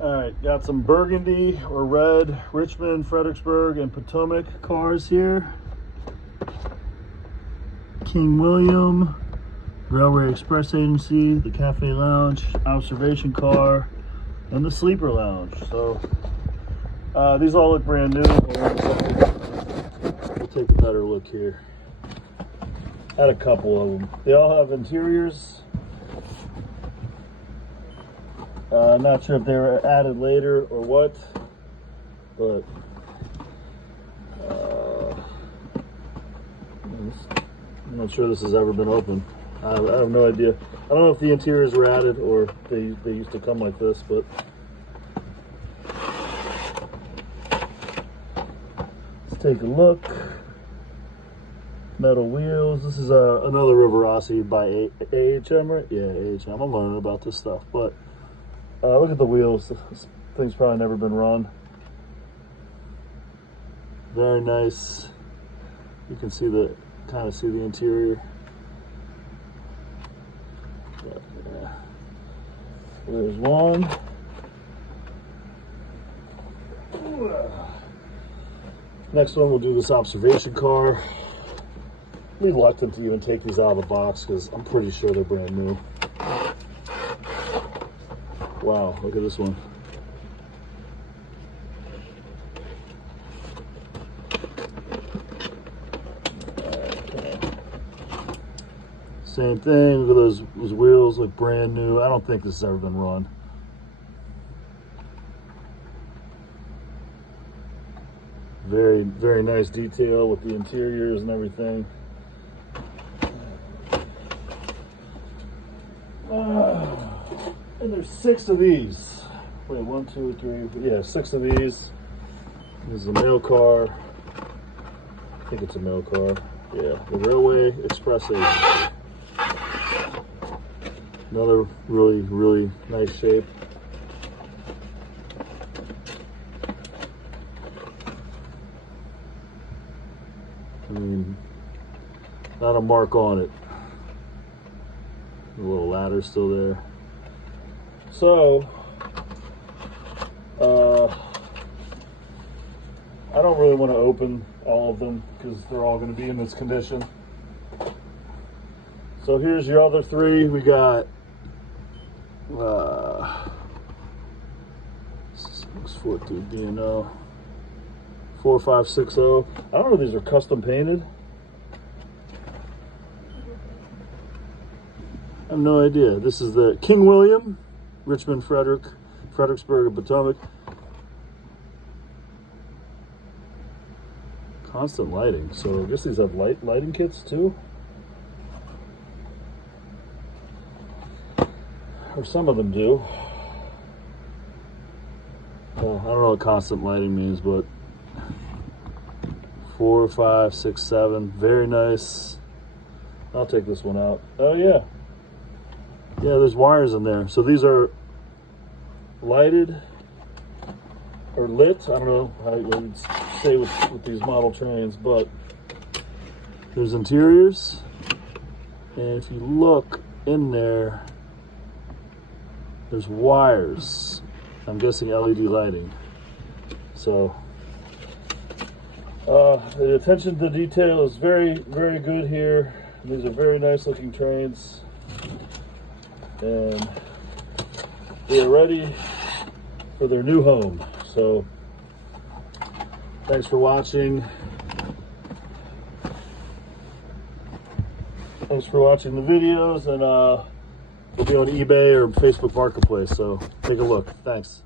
All right, got some burgundy or red Richmond, Fredericksburg, and Potomac cars here. King William, Railway Express Agency, the Cafe Lounge, observation car, and the sleeper lounge. So these all look brand new. We'll take a better look here. Had a couple of them. They all have interiors. I'm not sure if they were added later or what, but I'm not sure this has ever been opened. I have no idea. I don't know if the interiors were added or they used to come like this, but let's take a look. Metal wheels. This is another RIVAROSSI by AHM, right? Yeah, AHM. I'm learning about this stuff, but look at the wheels. This thing's probably never been run. Very nice. You can see kind of see the interior. Yeah. There's one. Next one, we'll do this observation car. Reluctant to even take these out of the box because I'm pretty sure they're brand new. Wow, look at this one. Okay. Same thing, look at those wheels, look brand new. I don't think this has ever been run. Very, very nice detail with the interiors and everything. And there's 6 of these. Wait, 1, 2, 3, yeah, 6 of these. This is a mail car. I think it's a mail car. Yeah, the Railway Express Agency. Another really, really nice shape. I mean, not a mark on it. The little ladder still there. So, I don't really want to open all of them because they're all going to be in this condition. So here's your other 3. We got 642 DNO 4560. I don't know if these are custom painted. I have no idea. This is the King William, Richmond, Fredericksburg, and Potomac. Constant lighting. So I guess these have lighting kits too. Or some of them do. Well, I don't know what constant lighting means, but 4, 5, 6, 7. Very nice. I'll take this one out. Oh yeah. Yeah, there's wires in there. So these are lighted or lit. I don't know how you would say with these model trains, but there's interiors. And if you look in there, there's wires. I'm guessing LED lighting. So the attention to detail is very, very good here. These are very nice looking trains. And they are ready for their new home. So thanks for watching. Thanks for watching the videos, and we'll be on eBay or Facebook Marketplace, so take a look. Thanks.